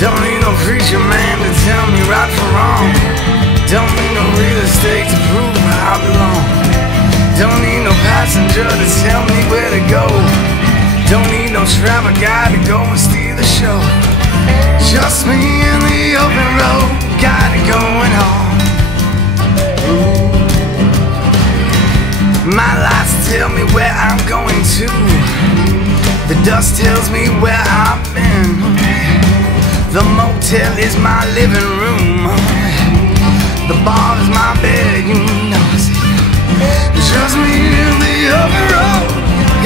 Don't need no preacher man to tell me right from wrong. Don't need no real estate to prove I belong. Don't need no passenger to tell me where to go. Don't need no travel guide to go and steal the show. Just me in the open road, got it going on. My lights tell me where I'm going to. The dust tells me where I've been. The motel is my living room. The bar is my bed, you know. Just me in the open road,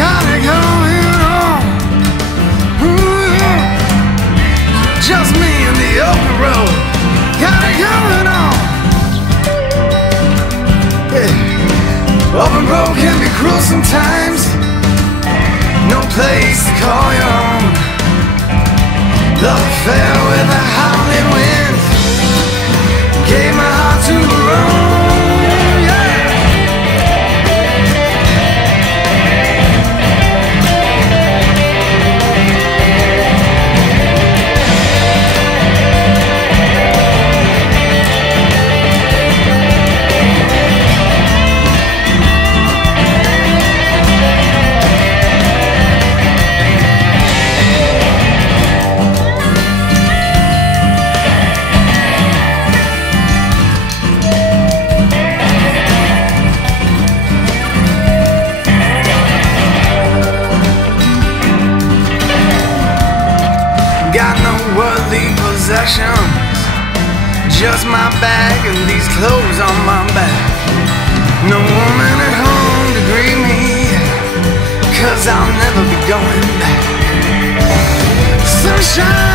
got it going on. Just me in the open road, got it going on. Yeah. Open road can be cruel sometimes. No place to call your own. Love affair with a howling wind. Gave my heart to the road, yeah. Got no worldly possessions, just my bag and these clothes on my back. No woman at home to greet me, 'cause I'll never be going back. Sunshine